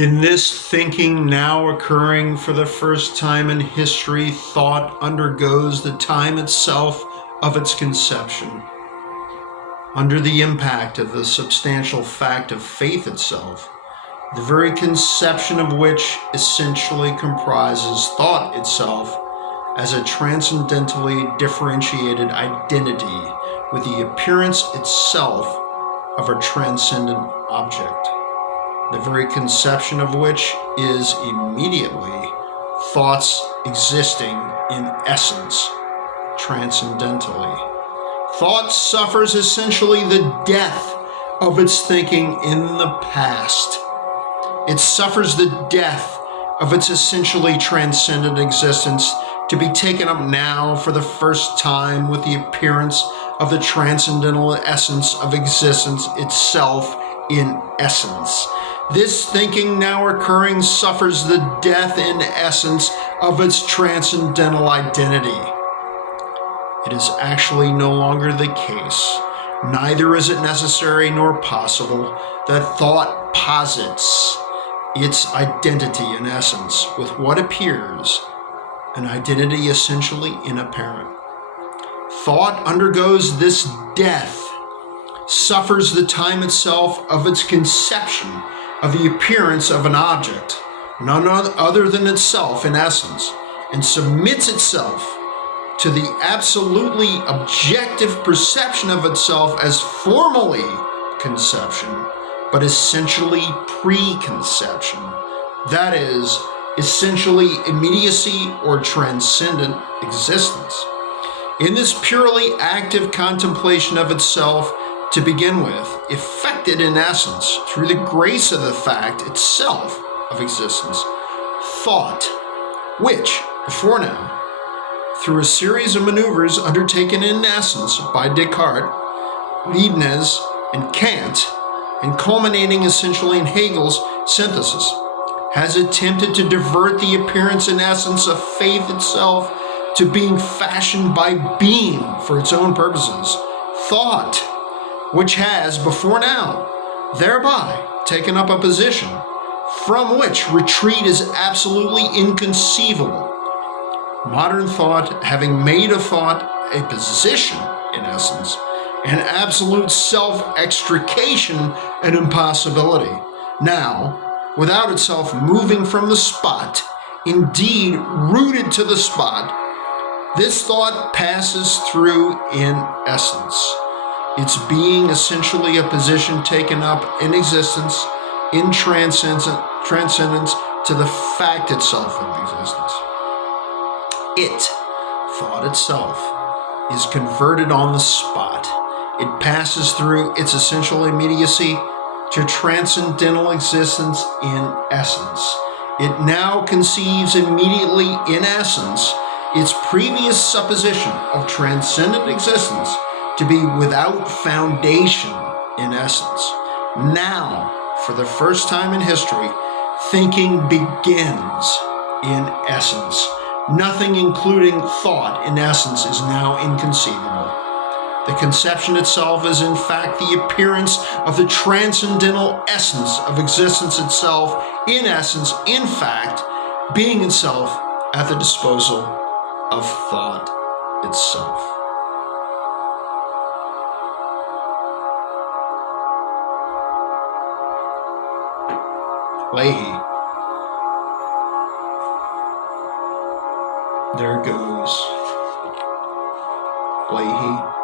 In this thinking now occurring for the first time in history, thought undergoes the time itself of its conception. Under the impact of the substantial fact of faith itself, the very conception of which essentially comprises thought itself as a transcendently differentiated identity with the appearance itself of a transcendent object, the very conception of which is immediately thoughts existing in essence, transcendentally. Thought suffers essentially the death of its thinking in the past. It suffers the death of its essentially transcendent existence to be taken up now for the first time with the appearance of the transcendental essence of existence itself in essence. This thinking now occurring suffers the death in essence of its transcendental identity. It is actually no longer the case, neither is it necessary nor possible, that thought posits its identity in essence with what appears, an identity essentially inapparent. Thought undergoes this death, suffers the time itself of its conception of the appearance of an object, none other than itself in essence, and submits itself to the absolutely objective perception of itself as formally conception, but essentially preconception. That is, essentially immediacy or transcendent existence. In this purely active contemplation of itself, to begin with, effected in essence through the grace of the fact itself of existence, thought, which, before now, through a series of maneuvers undertaken in essence by Descartes, Leibniz, and Kant, and culminating essentially in Hegel's synthesis, has attempted to divert the appearance and essence of faith itself to being fashioned by being for its own purposes. Thought, which has, before now, thereby taken up a position from which retreat is absolutely inconceivable. Modern thought, having made of thought a position, in essence, an absolute self-extrication an impossibility, now, without itself moving from the spot, indeed rooted to the spot, this thought passes through in essence, its being essentially a position taken up in existence, in transcendence to the fact itself of existence. It, thought itself, is converted on the spot. It passes through its essential immediacy to transcendental existence in essence. It now conceives immediately in essence its previous supposition of transcendent existence to be without foundation in essence. Now, for the first time in history, thinking begins in essence. Nothing including thought in essence is now inconceivable. The conception itself is in fact the appearance of the transcendental essence of existence itself, in essence, in fact, being itself at the disposal of thought itself. Leahy. There goes Leahy.